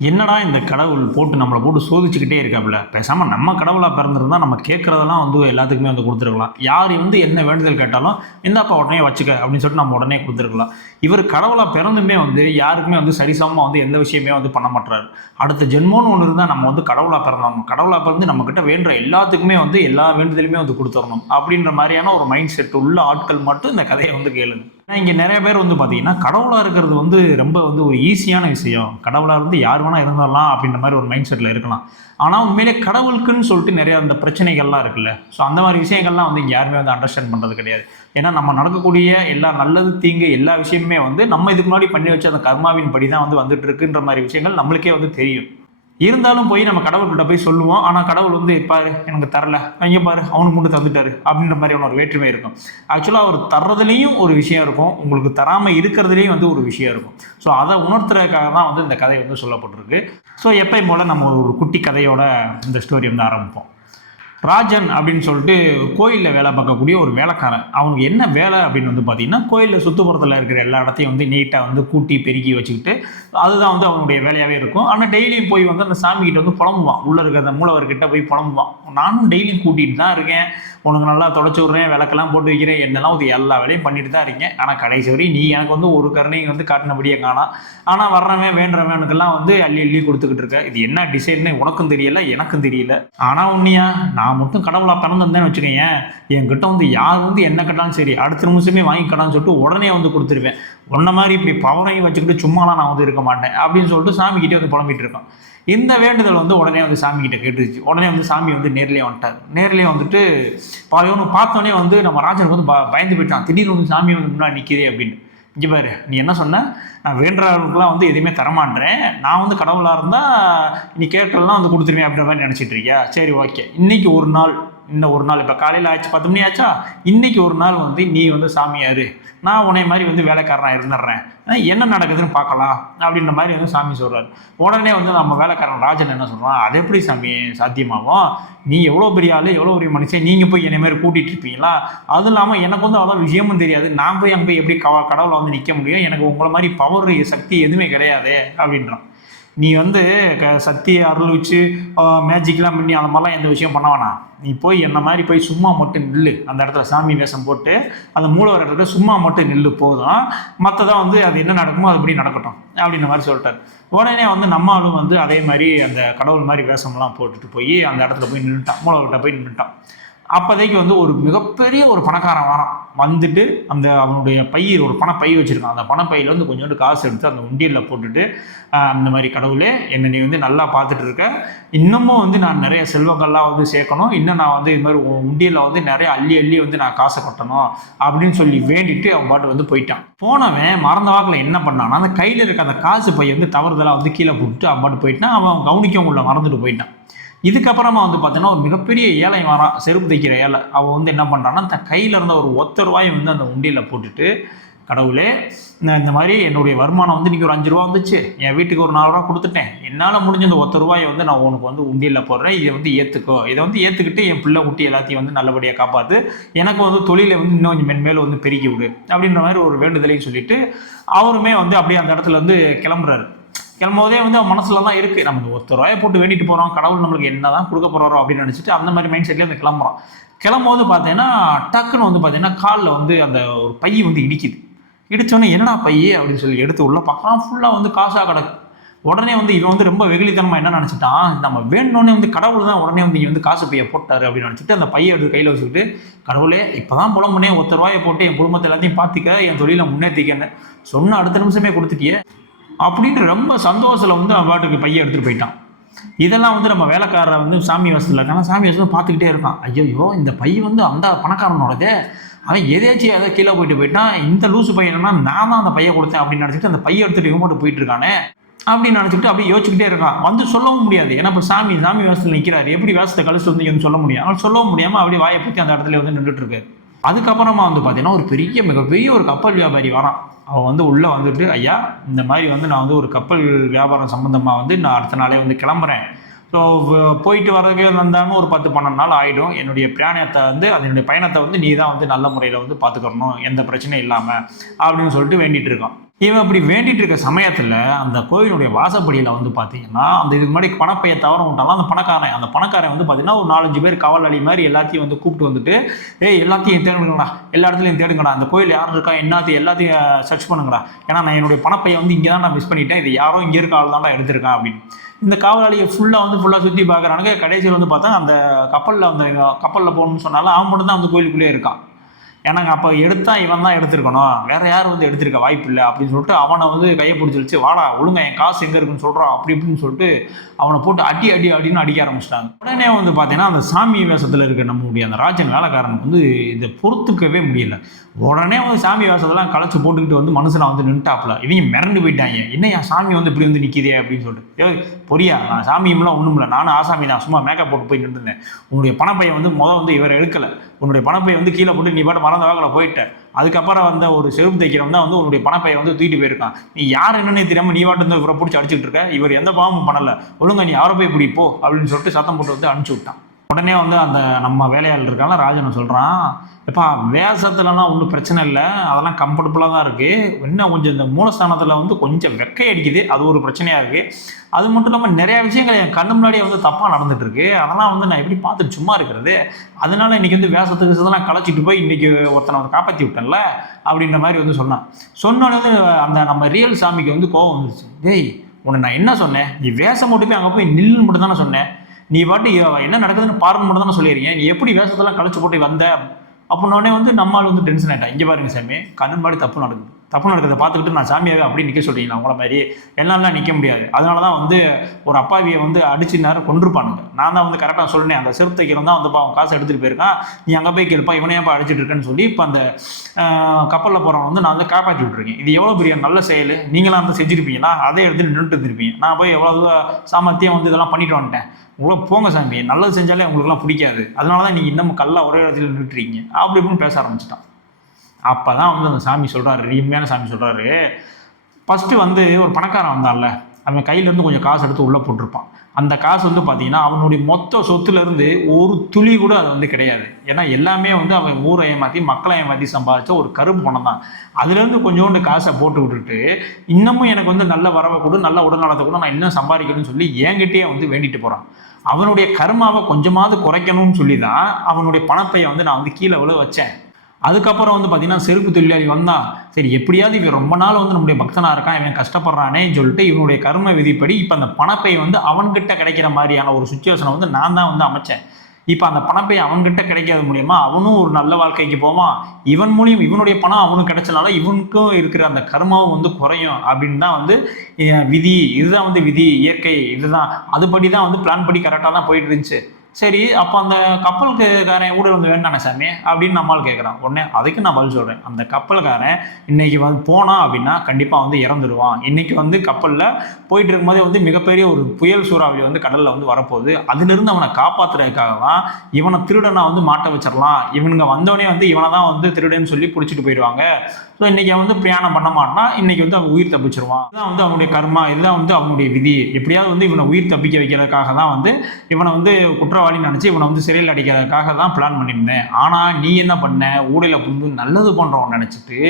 என்னடா இந்த கடவுள் போட்டு நம்மளை போட்டு சோதிச்சுக்கிட்டே இருக்காப்புல, பேசாமல் நம்ம கடவுளாக பிறந்திருந்தா நம்ம கேட்குறதெல்லாம் வந்து எல்லாத்துக்குமே வந்து கொடுத்துருக்கலாம். யார் வந்து என்ன வேண்டுதல் கேட்டாலும் இந்தாப்பா உடனே வச்சுக்க அப்படின்னு சொல்லிட்டு நம்ம உடனே கொடுத்துருக்கலாம். இவர் கடவுளாக பிறந்துமே வந்து யாருக்குமே வந்து சரிசமமாக வந்து எந்த விஷயமே வந்து பண்ண மாட்டுறாரு. அடுத்த ஜென்மோன்னு ஒன்று இருந்தால் நம்ம வந்து கடவுளாக பிறந்தோம், கடவுளாக பிறந்து நம்மக்கிட்ட வேண்டுற எல்லாத்துக்குமே வந்து எல்லா வேண்டுதலுமே வந்து கொடுத்துடணும் அப்படின்ற மாதிரியான ஒரு மைண்ட் செட் உள்ள ஆட்கள் மட்டும் இந்த கதையை வந்து கேளுங்க. ஏன்னா இங்கே நிறைய பேர் வந்து பார்த்தீங்கன்னா கடவுளாக இருக்கிறது வந்து ரொம்ப வந்து ஒரு ஈஸியான விஷயம், கடவுளாக இருந்து யார் வேணால் இருந்துடலாம் அப்படின்ற மாதிரி ஒரு மைண்ட் செட்டில் இருக்கலாம். ஆனால் உண்மையிலே கடவுளுக்குன்னு சொல்லிட்டு நிறைய அந்த பிரச்சனைகள்லாம் இருக்குல்ல, ஸோ அந்த மாதிரி விஷயங்கள்லாம் வந்து இங்கே யாருமே வந்து அண்டர்ஸ்டாண்ட் பண்ணுறது கிடையாது. ஏன்னா நம்ம நடக்கக்கூடிய எல்லா நல்லது தீங்கு எல்லா விஷயமுமே வந்து நம்ம இதுக்கு முன்னாடி பண்ணி வச்ச அந்த கர்மாவின் படி தான் வந்து வந்துட்டு இருக்குன்ற மாதிரி விஷயங்கள் நம்மளுக்கே வந்து தெரியும். இருந்தாலும் போய் நம்ம கடவுள்கிட்ட போய் சொல்லுவோம். ஆனால் கடவுள் வந்து பாரு எனக்கு தரல, இங்கே பாரு அவனுக்கு மட்டும் தந்துட்டாரு அப்படின்ற மாதிரியான ஒரு வேற்றுமை இருக்கும். ஆக்சுவலாக அவர் தர்றதுலேயும் ஒரு விஷயம் இருக்கும், உங்களுக்கு தராமல் இருக்கிறதுலேயும் வந்து ஒரு விஷயம் இருக்கும். ஸோ அதை உணர்த்துறதுக்காக தான் வந்து இந்த கதை வந்து சொல்லப்பட்டிருக்கு. ஸோ எப்பயும் போல் நம்ம ஒரு குட்டி கதையோட இந்த ஸ்டோரி வந்து ஆரம்பிப்போம். ராஜன் அப்படின்னு சொல்லிட்டு கோயிலில் வேலை பார்க்கக்கூடிய ஒரு வேலைக்காரன். அவனுக்கு என்ன வேலை அப்படின்னு வந்து பார்த்தீங்கன்னா, கோயிலில் சுற்றுப்புறத்தில் இருக்கிற எல்லா இடத்தையும் வந்து நீட்டாக வந்து கூட்டி பெருக்கி வச்சுக்கிட்டு அதுதான் வந்து அவனுடைய வேலையாகவே இருக்கும். ஆனால் டெய்லியும் போய் வந்து அந்த சாமிக்கிட்ட வந்து புலம்புவான், உள்ளே இருக்கிற அந்த மூலவர்கிட்ட போய் புலம்புவான். நானும் டெய்லியும் கூட்டிகிட்டு தான் இருக்கேன், உனக்கு நல்லா தொடச்சி விட்றேன், விளக்கெல்லாம் போட்டு வைக்கிறேன், என்னெல்லாம் வந்து எல்லா வேலையும் பண்ணிட்டு தான் இருக்கேன். ஆனால் கடைசி வரை நீ எனக்கு வந்து ஒரு கருணையும் வந்து காட்டினபடியே காணாம். ஆனால் வர்றவன் வேண்டுறவனுக்கெல்லாம் வந்து அள்ளி அள்ளி கொடுத்துக்கிட்டு இருக்க. இது என்ன டிசைன்னு உனக்கும் தெரியல எனக்கும் தெரியல. ஆனால் உன்னையா நான் மட்டும் கடவுளாக பிறந்திருந்தேன்னு வச்சுக்கோங்க, என்கிட்ட வந்து யார் வந்து என்ன கேட்டாலும் சரி அடுத்த நிமிஷமே வாங்கிக்கடான்னு சொல்லிட்டு உடனே வந்து கொடுத்துருவேன். உன்ன மாதிரி இப்படி பவரையும் வச்சுக்கிட்டு சும்மாலாம் நான் வந்து இருக்க மாட்டேன் அப்படின்னு சொல்லிட்டு சாமிக்கிட்டே வந்து புலம்பிட்டு இருக்கான். இந்த வேண்டுதல் வந்து உடனே வந்து சாமிக்கிட்ட கேட்டுருச்சு. உடனே வந்து சாமி வந்து நேர்லேயே வந்துட்டார். நேர்லேயே வந்துட்டு பாயோன்னு பார்த்தோன்னே வந்து நம்ம ராஜனுக்கு வந்து பயந்து போயிட்டான். திடீர்னு வந்து சாமி வந்து முன்னாடி நிற்கிதே அப்படின்னு. இங்கே பாரு, நீ என்ன சொன்ன, நான் வேண்டுறவங்களுக்குலாம் வந்து எதுவுமே தரமாட்டேன், நான் வந்து கடவுளாக இருந்தால் நீ கேட்கலாம் வந்து கொடுத்துருவேன் அப்படின்ற மாதிரி நினச்சிட்டு இருக்கியா? சரி ஓகே, இன்னைக்கு ஒரு நாள், இன்னும் ஒரு நாள், இப்போ காலையில் ஆச்சு 10 மணி ஆச்சா, இன்னைக்கு ஒரு நாள் வந்து நீ வந்து சாமியாரு, நான் உன்னை மாதிரி வந்து வேலைக்காரனாக இருந்துடுறேன், என்ன நடக்குதுன்னு பார்க்கலாம் அப்படின்ற மாதிரி வந்து சாமி சொல்கிறார். உடனே வந்து நம்ம வேலைக்காரன் ராஜன் என்ன சொல்கிறான், அது எப்படி சாமி சாத்தியமாகும், நீ எவ்வளோ பெரிய ஆள் எவ்வளோ பெரிய மனுஷன், நீங்கள் போய் என்னை மாதிரி கூட்டிகிட்டு இருப்பீங்களா, அதுவும் இல்லாமல் எனக்கு வந்து அவ்வளோ விஷயமும் தெரியாது, நான் போய் அங்கே போய் எப்படி கடவுளை வந்து நிற்க முடியும், எனக்கு உங்களை மாதிரி பவர் சக்தி எதுவுமே கிடையாது அப்படின்றான். நீ வந்து சக்தியை அருள் வச்சு மேஜிக்லாம் பண்ணி அந்த மாதிரிலாம் எந்த விஷயம் பண்ண வேணாம், நீ போய் என்ன மாதிரி போய் சும்மா மட்டும் நில்லு, அந்த இடத்துல சாமி வேஷம் போட்டு அந்த மூலவர் இடத்துல சும்மா மட்டும் நில்லு போதும், மற்றதான் வந்து அது என்ன நடக்குமோ அதுபடி நடக்கட்டும் அப்படின்ற மாதிரி சொல்லிட்டார். உடனே வந்து நம்மளும் வந்து அதே மாதிரி அந்த கடவுள் மாதிரி வேஷம்லாம் போட்டுட்டு போய் அந்த இடத்துல போய் நின்றுட்டான், மூலவர்கிட்ட போய் நின்றுட்டான். அப்போதைக்கு வந்து ஒரு மிகப்பெரிய ஒரு பணக்காரன் வரான். வந்துட்டு அந்த அவனுடைய ஒரு பணப்பை வச்சுருக்கான். அந்த பணப்பையில் வந்து கொஞ்சோண்டு காசு எடுத்து அந்த உண்டியலில் போட்டுட்டு, அந்த மாதிரி கடவுளே என்னை நீ வந்து நல்லா பார்த்துட்டு இருக்க, இன்னமும் வந்து நான் நிறைய செல்வங்கள்லாம் வந்து சேர்க்கணும், இன்னும் நான் வந்து இது மாதிரி உண்டியலில் வந்து நிறைய அள்ளி அள்ளி வந்து நான் காசை கட்டணும் அப்படின்னு சொல்லி வேண்டிட்டு அவன் பாட்டு வந்து போயிட்டான். போனவன் மறந்த வாக்கில் என்ன பண்ணான்னா, அந்த கையில் இருக்க அந்த காசு பையை வந்து தவறுதலாக வந்து கீழே போட்டுட்டு அவன் பாட்டு போயிட்டான். அவன் கவனிக்கவும் உள்ள மறந்துட்டு போயிட்டான். இதுக்கப்புறமா வந்து பார்த்தீங்கன்னா ஒரு மிகப்பெரிய ஏழை வரான், செருப்பு தைக்கிற ஏழை. அவன் வந்து என்ன பண்ணுறான்னா, தன் கையில் இருந்த ஒரு ₹1 வந்து அந்த உண்டியலில் போட்டுட்டு, கடவுளே இந்த மாதிரி என்னுடைய வருமானம் வந்து இன்றைக்கி ஒரு ₹5 வந்துச்சு, என் வீட்டுக்கு ஒரு ₹4 கொடுத்துட்டேன், என்னால் முடிஞ்ச இந்த ₹1 வந்து நான் உனக்கு வந்து உண்டியலில் போடுறேன், இதை வந்து ஏற்றுக்கோ, இதை வந்து ஏற்றுக்கிட்டு என் பிள்ளை குட்டி எல்லாத்தையும் வந்து நல்லபடியாக காப்பாற்று, எனக்கு வந்து தொழிலை வந்து இன்னும் கொஞ்சம் மென்மேலும் வந்து பெருக்கி விடு அப்படின்ற மாதிரி ஒரு வேண்டுதலையும் சொல்லிவிட்டு அவருமே வந்து அப்படியே அந்த இடத்துல வந்து கிளம்புறாரு. கிளம்போதே வந்து அவன் மனசுல தான் இருக்குது, நம்ம ₹1 போட்டு வேண்டிட்டு போகிறோம், கடவுள் நம்மளுக்கு என்ன தான் கொடுக்க போகிறோம் அப்படின்னு நினச்சிட்டு அந்த மாதிரி மைண்ட் செட்லேயே வந்து கிளம்புறான். கிளம்போது பார்த்தீங்கன்னா டக்குன்னு வந்து பார்த்தீங்கன்னா காலில் வந்து அந்த ஒரு பை வந்து இடிக்குது. இடித்தோடனே என்னடா பை அப்படின்னு சொல்லி எடுத்து உள்ளே பார்க்கலாம், ஃபுல்லாக வந்து காசாக கிடக்கு. உடனே வந்து இவன் வந்து ரொம்ப வெகுளித்தனமாக என்ன நினச்சிட்டான், நம்ம வேணுன்னே வந்து கடவுள் தான் உடனே வந்து இங்கே வந்து காசு பையை போட்டார் அப்படின்னு நினச்சிட்டு அந்த பையை எடுத்து கையில் வச்சுக்கிட்டு, கடவுளே இப்போ தான் புலம்புனே ₹1 போட்டு என் குடும்பத்தை எல்லாத்தையும் பார்த்துக்க, என் தொழிலை முன்னேற்றிக்கன்னு சொன்ன அடுத்த நிமிஷமே கொடுத்துட்டியே அப்படின்ட்டு ரொம்ப சந்தோஷத்தில் வந்து அவன் பாட்டுக்கு பையை எடுத்துகிட்டு போயிட்டான். இதெல்லாம் வந்து நம்ம வேலைக்காரரை வந்து சாமி வசத்தில் இருக்காங்க, சாமி வசத்தில் பார்த்துக்கிட்டே இருக்கான். ஐயோ இந்த பை வந்து அந்த பணக்காரனோடதே, அவன் எதாச்சும் எதை கீழே போயிட்டான், இந்த லூசு பையனா நான் தான் அந்த பையை கொடுத்தேன் அப்படின்னு நினச்சிட்டு அந்த பையை எடுத்துகிட்டு இவன் மட்டும் போயிட்டு இருக்கானே அப்படின்னு நினச்சிக்கிட்டு அப்படியே யோசிச்சுக்கிட்டே இருக்கான். வந்து சொல்லவும் முடியாது, ஏன்னா இப்போ சாமி வேஷத்தில் நிற்கிறாரு, எப்படி வேஷத்தை கழிச்சு வந்து சொல்ல முடியும், அவன் சொல்லவும் முடியாமல் அப்படியே வாயை பற்றி அந்த இடத்துல வந்து நின்றுட்டு இருக்காரு. அதுக்கப்புறமா வந்து பார்த்தீங்கன்னா ஒரு மிகப்பெரிய ஒரு கப்பல் வியாபாரி வரான். அவன் வந்து உள்ளே வந்துட்டு, ஐயா இந்த மாதிரி வந்து நான் வந்து ஒரு கப்பல் வியாபாரம் சம்மந்தமாக வந்து நான் அடுத்த நாளே வந்து கிளம்புறேன், ஸோ போயிட்டு வர்றதுக்கே வந்தாலும் ஒரு 10-12 நாள் ஆகிடும், என்னுடைய பிரயாணத்தை வந்து அதனுடைய பயணத்தை வந்து நீ தான் வந்து நல்ல முறையில் வந்து பார்த்துக்கணும், எந்த பிரச்சனையும் இல்லாமல் அப்படின்னு சொல்லிட்டு வேண்டிகிட்டு இருக்கான். இவன் இப்படி வேண்டிட்டு இருக்க சமயத்தில் அந்த கோயிலுடைய வாசப்படியில் வந்து பார்த்தீங்கன்னா, அந்த இதுக்கு முன்னாடி பணப்பையை தவற விட்டாலும் அந்த பணக்காரன் வந்து பார்த்தீங்கன்னா, ஒரு 4, 5 பேர் காவலாளி மாதிரி எல்லாத்தையும் வந்து கூப்பிட்டு வந்துட்டு, "ஏய் எல்லாத்தையும் தேடுங்கடா, எல்லா இடத்துலையும் தேடுங்கடா. அந்த கோயில் யார் இருக்கா எல்லாத்தையும் சர்ச் பண்ணுங்கடா. ஏன்னா நான் என்னுடைய பணப்பையை வந்து இங்கே தான் நான் மிஸ் பண்ணிட்டேன். இது யாரோ இங்கே இருக்க ஆள் தான்டா எடுத்திருக்கான்" அப்படின்னு. இந்த காவலாளியை ஃபுல்லாக சுற்றி பார்க்குறானுங்க. கடைசியில் வந்து பார்த்தா அந்த கப்பலில் போகணும்னு சொன்னாலும் அவன் மட்டும் தான் அந்த கோயிலுக்குள்ளேயே இருக்கான். ஏன்னாங்க அப்போ எடுத்தா இவன் தான் எடுத்திருக்கணும், வேற யாரும் வந்து எடுத்திருக்க வாய்ப்பு இல்லை அப்படின்னு சொல்லிட்டு அவனை வந்து கையை பிடிச்சி வச்சு, வாடா ஒழுங்கா என் காசு எங்கே இருக்குன்னு சொல்கிறான் அப்படி இப்படின்னு சொல்லிட்டு அவனை போட்டு அடின்னு அடிக்க ஆரம்பிச்சிட்டாங்க. உடனே வந்து பார்த்தீங்கன்னா அந்த சாமி வேஷத்தில் இருக்க நம்மளுடைய அந்த ராஜன் வேலைக்காரனுக்கு வந்து இதை பொறுத்துக்கவே முடியல. உடனே வந்து சாமி வேஷத்தெல்லாம் களைச்சு போட்டுக்கிட்டு வந்து மனுஷனை வந்து நின்ட்டாப்புல. இவங்க மிரண்டு போயிட்டாங்க. என்ன என் சாமி வந்து இப்படி வந்து நிற்கிதே அப்படின்னு சொல்லிட்டு. ஏய் பொரியா, நான் சாமியும்லாம் ஒன்றும் இல்லை, நானும் ஆசாமி தான், சும்மா மேக்கப் போட்டு போய் நின்றுருந்தேன். உன்னுடைய பணப்பையை வந்து வந்து இவர் எடுக்கலை, உன்னுடைய பணப்பையை வந்து கீழே போட்டு நீ பாட்டு மறந்த வாக்கில் போயிட்டேன். அதுக்கப்புறம் வந்த ஒரு செருப்பு தைக்கிறவன் தான் வந்து உன்னுடைய பணப்பையை வந்து தூக்கிட்டு போயிருக்கான். நீ யார் என்னன்னே தெரியாமல் நீ வாட்டு வந்து இவரை பிடிச்சி அடிச்சுட்டு இருக்க. இவர் எந்த பாவமும் பண்ணலை, ஒழுங்கா நீ அவரை போய் பிடிப்போ அப்படின்னு சொல்லிட்டு சத்தம் போட்டு வந்து அனுப்பிச்சு விட்டான். உடனே வந்து அந்த நம்ம வேலையாளர் இருக்காங்க ராஜனை சொல்கிறான், எப்பா வேஷத்துலலாம் ஒன்றும் பிரச்சனை இல்லை, அதெல்லாம் கம்ஃபர்டபுளாக தான் இருக்குது. இன்னும் கொஞ்சம் இந்த மூலஸ்தானத்தில் வந்து கொஞ்சம் வெக்கை அடிக்குது, அது ஒரு பிரச்சனையாக இருக்குது. அது மட்டும் இல்லாமல் நிறையா விஷயங்கள் என் கண்ணு முன்னாடியே வந்து தப்பாக நடந்துகிட்ருக்கு. அதெல்லாம் வந்து நான் எப்படி பார்த்துட்டு சும்மா இருக்கிறது. அதனால இன்றைக்கி வந்து வேஷத்துக்கு களைச்சிட்டு போய் இன்றைக்கி ஒருத்தனை வந்து காப்பாற்றி விட்டேன்ல அப்படின்ற மாதிரி வந்து சொன்னோன்னே வந்து அந்த நம்ம ரியல் சாமிக்கு வந்து கோவம் வந்துருச்சு. டேய் உன்னை நான் என்ன சொன்னேன், நீ வேஷம் மட்டும் போய் அங்கே போய் நில்லுன்னு மட்டும் தானே சொன்னேன், நீ பாட்டு என்ன நடக்குதுன்னு பாருன்னு மட்டும் தானே சொல்லிடுறீங்க, நீ எப்படி வேஷத்தெல்லாம் கழிச்சு போட்டு வந்த அப்படின்னோடனே வந்து நம்மளால் வந்து டென்ஷன் ஆகிட்டான். இங்கே பாருங்க சாமி, கண்ணு முன்னாடி தப்பு நடக்கிறத பார்த்துக்கிட்டு நான் சாமியாவே அப்படி நிற்க சொல்கிறீங்களா, உங்களை மாதிரி என்னாலாம் நிற்க முடியாது. அதனால தான் வந்து ஒரு அப்பாவியை வந்து அடிச்சு நேரம் கொண்டிருப்பானுங்க. நான் தான் வந்து கரெக்டாக சொன்னேன், அந்த செருப்பு தைக்கிறவன் தான் வந்து அவன் காசு எடுத்துகிட்டு போயிருக்கான், நீ அங்கே போய் கேள்ப்பா இவனையாப்பா அடிச்சுட்டு இருக்கேன்னு சொல்லி இப்போ அந்த கப்பலில் போகிறவன் வந்து நான் வந்து காப்பாற்றி விட்ருக்கேன். இது எவ்வளோ பெரிய நல்ல செயல், நீங்களாம் வந்து செஞ்சுருப்பீங்கன்னா அதே எடுத்து நின்றுட்டு இருந்திருப்பீங்க. நான் போய் எவ்வளோ சாமர்த்தியம் வந்து இதெல்லாம் பண்ணிட்டு வந்துட்டேன். உங்களை போங்க சாமி, நல்லது செஞ்சாலே உங்களுக்குலாம் பிடிக்காது, அதனால தான் நீங்கள் இன்னமும் கல்லாக ஒரே இடத்துல நின்றுட்டுருக்கீங்க அப்படி இப்படின்னு பேச ஆரம்பிச்சிட்டான். அப்போ தான் வந்து அந்த சாமி சொல்கிறாரு, உண்மையான சாமி சொல்கிறாரு, ஃபஸ்ட்டு வந்து ஒரு பணக்காரன் வந்தான்ல, அவன் கையிலேருந்து கொஞ்சம் காசு எடுத்து உள்ளே போட்டிருப்பான். அந்த காசு வந்து பார்த்தீங்கன்னா அவனுடைய மொத்த சொத்துலேருந்து ஒரு துளி கூட அது வந்து கிடையாது. ஏன்னா எல்லாமே வந்து அவன் ஊரை ஏமாற்றி மக்களை ஏமாற்றி சம்பாதிச்ச ஒரு கருப்பு பணம் தான். அதுலேருந்து கொஞ்சோண்டு காசை போட்டு விட்டுட்டு இன்னமும் எனக்கு வந்து நல்ல வரவை கூட நல்ல உடல்நலத்தை கூட நான் இன்னும் சம்பாதிக்கணும்னு சொல்லி என்கிட்டயே வந்து வேண்டிட்டு போகிறான். அவனுடைய கர்மாவை கொஞ்சமாவது குறைக்கணும்னு சொல்லி தான் அவனுடைய பணப்பையை வந்து நான் வந்து கீழே விழ வச்சேன். அதுக்கப்புறம் வந்து பார்த்தீங்கன்னா செருப்பு தொழிலாளி வந்தான், சரி எப்படியாவது இவன் ரொம்ப நாள் வந்து நம்முடைய பக்தனாக இருக்கான், இவன் கஷ்டப்படுறானேன்னு சொல்லிட்டு இவனுடைய கர்ம விதிப்படி இப்போ அந்த பணப்பை வந்து அவன்கிட்ட கிடைக்கிற மாதிரியான ஒரு சுச்சுவேஷனை வந்து நான் தான் வந்து அமைச்சேன். இப்போ அந்த பணப்பை அவன்கிட்ட கிடைக்காத மூலியமா அவனும் ஒரு நல்ல வாழ்க்கைக்கு போவான், இவன் மூலியம் இவனுடைய பணம் அவனுக்கு கிடைச்சனால இவனுக்கும் இருக்கிற அந்த கர்மாவும் வந்து குறையும் அப்படின்னு தான் வந்து விதி. இதுதான் வந்து விதி, இயற்கை இதுதான், அதுபடி தான் வந்து பிளான் படி கரெக்டாக தான் போயிட்டு இருந்துச்சு. சரி அப்போ அந்த கப்பலுக்காரன் கூட வந்து வேண்டானே சாமி அப்படின்னு நம்மால் கேட்குறான். உடனே அதுக்கு நான் பதில் சொல்கிறேன், அந்த கப்பலுக்காரன் இன்னைக்கு வந்து போனான் அப்படின்னா கண்டிப்பாக வந்து இறந்துடுவான். இன்னைக்கு வந்து கப்பலில் போயிட்டு இருக்கும்போதே வந்து மிகப்பெரிய ஒரு புயல் சூறாவளி வந்து கடலில் வந்து வரப்போகுது, அதிலிருந்து அவனை காப்பாற்றுறதுக்காக தான் இவனை திருடனை வந்து மாட்ட வச்சிடலாம், இவனுங்க வந்தவனே வந்து இவனை தான் வந்து திருடன்னு சொல்லி பிடிச்சிட்டு போயிடுவாங்க. ஸோ இன்றைக்கி அவன் வந்து பிரயாணம் பண்ண மாட்டான்னா இன்றைக்கி வந்து அவன் உயிர் தப்பிச்சிருவான். இதுதான் வந்து அவனுடைய கர்மா, இதுதான் வந்து அவனுடைய விதி. எப்படியாவது வந்து இவனை உயிர் தப்பிக்க வைக்கிறதுக்காக தான் வந்து இவனை வந்து குற்றவாளின்னு நினச்சி இவனை வந்து சிறையில் அடிக்கிறதுக்காக தான் பிளான் பண்ணியிருந்தேன். ஆனால் நீ என்ன பண்ண, ஊடையில் புந்து நல்லது பண்ணுறவன் நினச்சிட்டு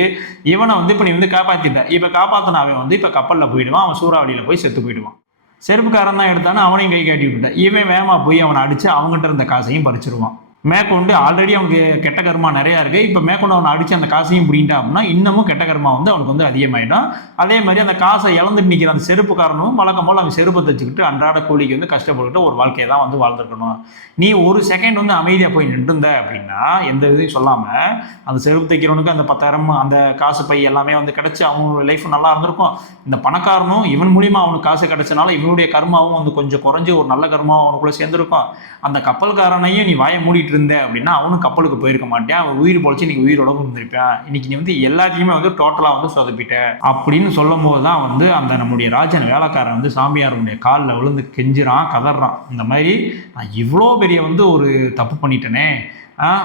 இவனை வந்து இப்போ நீ வந்து காப்பாற்றிட்ட. இப்போ காப்பாற்றின அவன் வந்து இப்போ கப்பலில் போயிடுவான், அவன் சூறாவளியில் போய் செத்து போயிடுவான். செருப்புக்காரன் தான் எடுத்தானே அவனையும் கை காட்டி விட்டுட்டான். இவன் வேகமாக போய் அவனை அடித்து அவங்ககிட்ட இருந்த காசையும் பறிச்சிருவான். மேற்கொண்டு ஆல்ரெடி அவனுக்கு கெட்ட கர்மா நிறையா இருக்குது, இப்போ மேற்கொண்டு அவனை அடித்து அந்த காசையும் பிடிக்கிட்டா அப்படின்னா இன்னமும் கெட்ட கர்மா வந்து அவனுக்கு வந்து அதிகமாகிடும். அதே மாதிரி அந்த காசை இழந்துட்டு நிற்கிற அந்த செருப்புக்காரனும் வழக்கம் போல் அவன் செருப்பை தைச்சிக்கிட்டு அன்றாட கூலிக்கு வந்து கஷ்டப்பட்டுட்டு ஒரு வாழ்க்கையை தான் வந்து வாழ்ந்துருக்கணும். நீ ஒரு செகண்ட் வந்து அமைதியாக போய் நின்றுந்த அப்படின்னா எந்த இதையும் சொல்லாமல் அந்த செருப்பு தைக்கிறவனுக்கு அந்த 10,000 அந்த காசு பை எல்லாமே வந்து கிடச்சி அவனோட லைஃப் நல்லா இருந்திருக்கும். இந்த பணக்காரனும் இவன் மூலிமா அவனுக்கு காசு கிடச்சனால இவனுடைய கர்மாவும் வந்து கொஞ்சம் குறைஞ்சி ஒரு நல்ல கர்மாவும் அவனுக்குள்ளே சேர்ந்துருக்கும். அந்த கப்பல்காரனையும் நீ வாயை மூடிட்டு இருந்த அப்படின்னா அவனும் கப்பலுக்கு போயிருக்க மாட்டேன், அவன் உயிர் பொழைச்சி இன்னைக்கு உயிரோட இருந்திருப்பேன். இன்னைக்கு நீ வந்து எல்லாத்தையுமே வந்து டோட்டலாக வந்து சொதப்பிட்ட அப்படின்னு சொல்லும் போது தான் வந்து அந்த நம்முடைய ராஜன் வேலைக்காரன் வந்து சாமியாருடைய காலில் விழுந்து கெஞ்சிறான், கதறான். இந்த மாதிரி நான் இவ்வளோ பெரிய வந்து ஒரு தப்பு பண்ணிட்டேனே,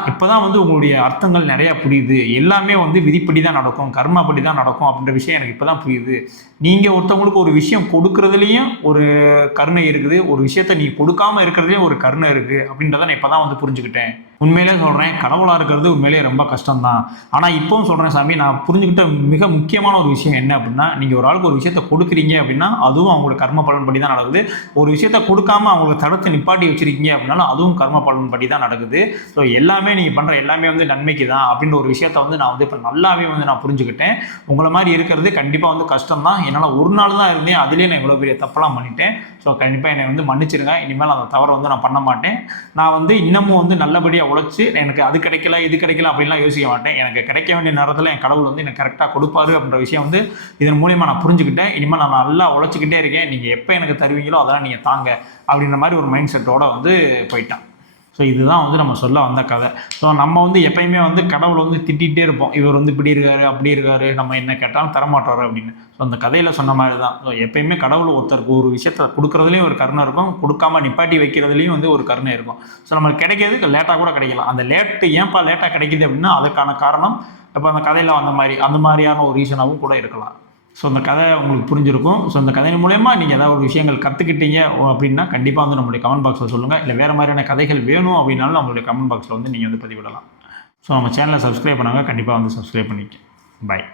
இப்போ தான் வந்து உங்களுடைய அர்த்தங்கள் நிறையா புரியுது, எல்லாமே வந்து விதிப்படி தான் நடக்கும், கர்மாப்படி தான் நடக்கும் அப்படின்ற விஷயம் எனக்கு இப்போ தான் புரியுது. நீங்கள் ஒருத்தவங்களுக்கு ஒரு விஷயம் கொடுக்குறதுலேயும் ஒரு கருணை இருக்குது, ஒரு விஷயத்தை நீ கொடுக்காமல் இருக்கிறதுலேயும் ஒரு கருணை இருக்குது அப்படின்றத நான் இப்போ தான் வந்து புரிஞ்சுக்கிட்டேன். உண்மையிலே சொல்கிறேன், கடவுளாக இருக்கிறது உண்மையிலேயே ரொம்ப கஷ்டம்தான். ஆனால் இப்போவும் சொல்கிறேன் சாமி, நான் புரிஞ்சுக்கிட்ட மிக முக்கியமான ஒரு விஷயம் என்ன அப்படின்னா, நீங்கள் ஒரு ஆளுக்கு ஒரு விஷயத்தை கொடுக்குறீங்க அப்படின்னா அதுவும் அவங்களோட கர்ம பலன் படி தான் நடக்குது. ஒரு விஷயத்தை கொடுக்காம அவங்களுக்கு தடுத்து நிப்பாட்டி வச்சிருக்கீங்க அப்படின்னாலும் அதுவும் கர்ம பலன் படி தான் நடக்குது. ஸோ எல்லாமே நீங்கள் பண்ணுற எல்லாமே வந்து நன்மைக்கு தான் அப்படின்ற ஒரு விஷயத்த வந்து நான் வந்து இப்போ நல்லாவே வந்து நான் புரிஞ்சுக்கிட்டேன். உங்களை மாதிரி இருக்கிறது கண்டிப்பாக வந்து கஷ்டம் தான். என்னால் ஒரு நாள் தான் இருந்தேன், அதுலேயே நான் இவ்வளோ பெரிய தப்பெல்லாம் பண்ணிட்டேன். ஸோ கண்டிப்பாக என்னை வந்து மன்னிச்சிருங்க. இனிமேல் அந்த தவறை வந்து நான் பண்ண மாட்டேன். நான் வந்து இன்னமும் வந்து நல்லபடியாக உழைச்சி எனக்கு அது கிடைக்கல இது கிடைக்கல அப்படின்லாம் யோசிக்க மாட்டேன். எனக்கு கிடைக்க வேண்டிய நேரத்தில் என் கடவுள் வந்து எனக்கு கரெக்டாக கொடுப்பாரு அப்படின்ற விஷயம் வந்து இதன் மூலிமா நான் புரிஞ்சுக்கிட்டேன். இனிமேல் நான் நல்லா உழைச்சிக்கிட்டே இருக்கேன். நீங்கள் எப்போ எனக்கு தருவீங்களோ அதெல்லாம் நீங்கள் தாங்க அப்படின்ற மாதிரி ஒரு மைண்ட் செட்டோட வந்து போயிட்டான். ஸோ இதுதான் வந்து நம்ம சொல்ல வந்த கதை. ஸோ நம்ம வந்து எப்பயுமே வந்து கடவுளை வந்து திட்டிகிட்டே இருப்போம், இவர் வந்து இப்படி இருக்காரு அப்படி இருக்காரு, நம்ம என்ன கேட்டாலும் தரமாட்டாரு அப்படின்னு. ஸோ அந்த கதையில் சொன்ன மாதிரி தான். ஸோ எப்பயுமே கடவுள் ஒருத்தருக்கு ஒரு விஷயத்தை கொடுக்குறதுலேயும் ஒரு கருணை இருக்கும், கொடுக்காம நிப்பாட்டி வைக்கிறதுலையும் வந்து ஒரு கருணை இருக்கும். ஸோ நம்மளுக்கு கிடைக்கிறது லேட்டாக கூட கிடைக்கலாம். அந்த ஏன்ப்பா லேட்டாக கிடைக்கிது அப்படின்னா அதுக்கான காரணம் இப்போ அந்த கதையில் அந்த மாதிரியான ஒரு ரீசனாகவும் கூட இருக்கலாம். ஸோ அந்த கதை உங்களுக்கு புரிஞ்சிருக்கும். ஸோ அந்த கதையின் மூலயமா நீங்கள் ஏதாவது ஒரு விஷயங்கள் கற்றுக்கிட்டீங்க அப்படின்னா கண்டிப்பாக வந்து நம்மளுடைய கமெண்ட் பாக்ஸில் சொல்லுங்கள். இல்லை வேறு மாதிரியான கதைகள் வேணும் அப்படின்னாலும் நம்மளுடைய கமெண்ட் பாக்ஸில் வந்து நீங்கள் வந்து பதிவிடலாம். ஸோ நம்ம சேனலை சப்ஸ்கிரைப் பண்ணாங்க, கண்டிப்பாக வந்து சப்ஸ்கிரைப் பண்ணிக்க. பாய்.